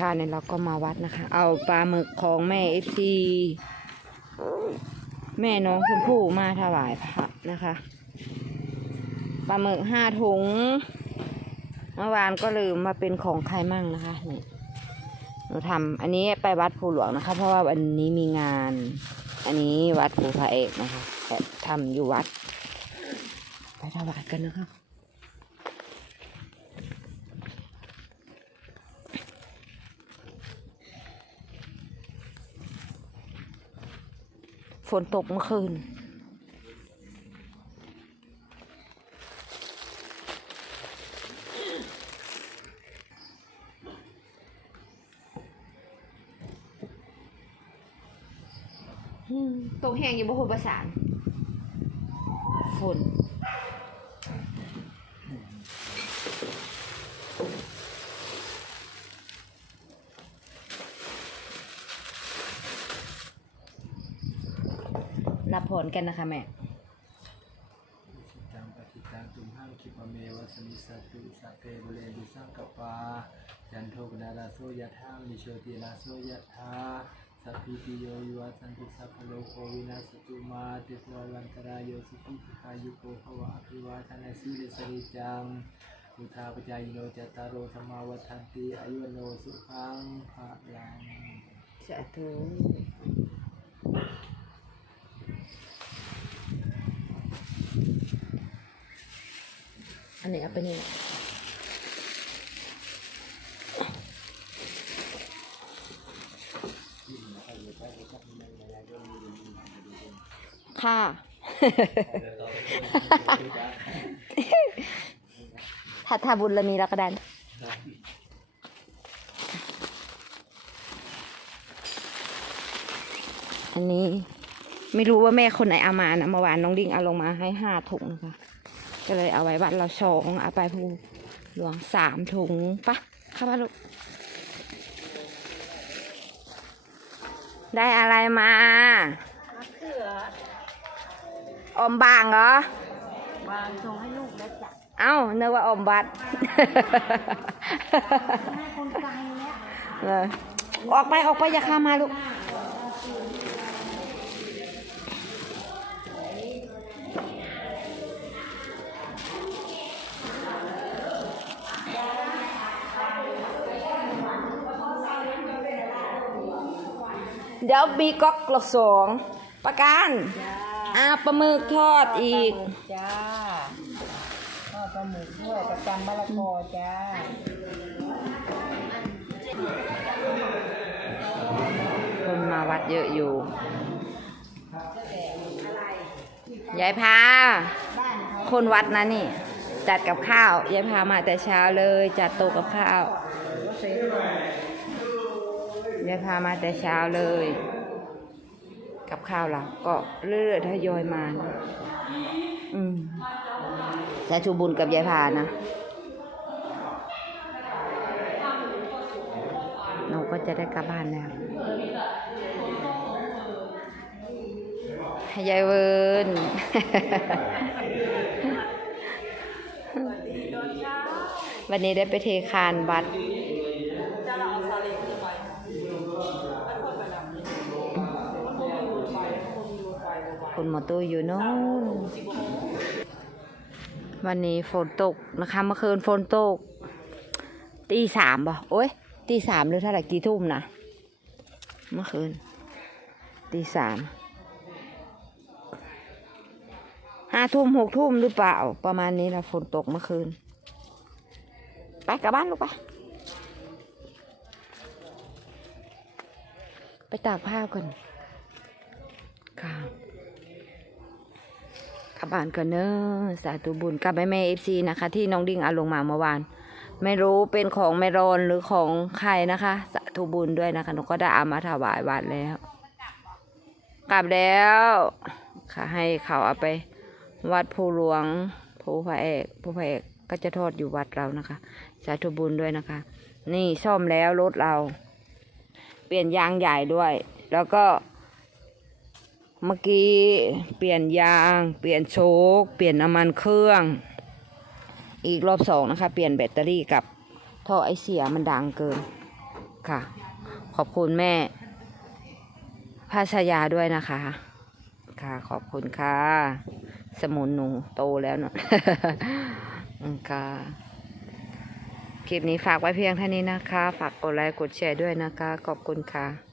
ข้าวเนี่ยเราก็มาวัดนะคะ เอาปลาหมึกของแม่เอฟซีแม่น้องชมพู่มาถวายพระนะคะปลาหมึกห้าถุงเมื่อวานก็ลืมมาเป็นของใครมั่งนะคะนี่หนูทำอันนี้ไปวัดภูหลวงนะคะ เพราะว่าวันนี้มีงาน อันนี้วัดภูพระเอกนะคะแต่ทำอยู่วัด ไปถวายกันนะคะ ฝนตกเมื่อคืน ตกแห้งอยู่บ่ฮู้ประสาน ฝน รับผลกันนะคะแม่ตังปฏิตังตุมหังคิปะเมวะสมิสตุสัพเพบุเรดุสังกปายันโทปนาราโสยะธามิโชติราโสยะธาสัพพิติโยวิวัสันตุสัพพโลโควินาสตุมาเตตวะวันตรายโยสุขิติคายุโกภวะอภิวาทนาสีลิสริจังอุทาปจายโนจัตตารโรธรรมาวัฏันติอายุโนสุขังภะลังสาธุ อันนี้เอาไปนี่ค่ะ ถ้าถ้าบุญเรามีเราก็ได้อันนี้ ไม่รู้ว่าแม่คนไหนเอามานะเมื่อวานน้องดิ้งเอาลงมาให้ห้าถุงนะคะ ก็เลยเอาไว้บ้านเราสองเอาไปภูหลวงสามถุงปะเข้าบ้านลูกได้อะไรมาอมบางเหรอวางส่งให้ลูกแล้วจ้ะเอ้านึกว่าอมบัตรแม่คนไกลแล้วเออออกไปออกไปอย่าข้ามมาลูก เดี๋ยวบีก๊อกกลอกสองประกันอ่าปลาหมึกทอดอีก จ้าทอดปลาหมึกด้วยประจำมะละกอจ้าคนมาวัดเยอะอยู่ยายพา คนวัดนะนี่ จัดกับข้าวยายพามาแต่เช้าเลย จัดโต๊ะกับข้าว ยายพามาแต่เช้าเลย กับข้าวเราก็เรื่อยๆทยอยมานะอืมสาธุบุญกับยายพานะเราก็จะได้กลับบ้านแล้วยายเวิร์นวันนี้ได้ไปเทคานบัต คุณหมอตู้อยู่โน่นวันนี้ฝนตกนะคะเมื่อคืนฝนตก ตีสามป่ะโอ้ยตีสามหรือเท่าไหร่กี่ทุ่มนะเมื่อคืนตีสามห้าทุ่มหกทุ่มหรือเปล่า ประมาณนี้นะฝนตกเมื่อคืน ไปกลับบ้านลูกไป ไปตากผ้ากันค่ะ กลับบ้านกันเนอะสาธุบุญกับแม่แม่เอฟซีนะคะ ที่น้องดิ้งเอาลงมาเมื่อวาน ไม่รู้เป็นของแม่รอนหรือของใครนะคะสาธุบุญด้วยนะคะหนูก็ได้เอามาถวายวัดแล้ว กลับแล้วค่ะให้เขาเอาไป วัดภูหลวงภูพระเอกภูพระเอกก็จะทอดอยู่วัดเรานะคะ สาธุบุญด้วยนะคะ นี่ซ่อมแล้วรถเรา เปลี่ยนยางใหญ่ด้วย แล้วก็ เมื่อกี้เปลี่ยนยาง เปลี่ยนโชคเปลี่ยนน้ำมันเครื่อง อีกรอบสองนะคะ เปลี่ยนแบตเตอรี่กับท่อไอเสียมันดังเกินค่ะ ขอบคุณแม่ภาชยาด้วยนะคะ ค่ะขอบคุณค่ะ สมุนหนูโตแล้วเนอะค่ะคลิปนี้ฝากไว้เพียงเท่านี้นะคะ ฝากกดไลค์กดแชร์ด้วยนะคะ ขอบคุณค่ะ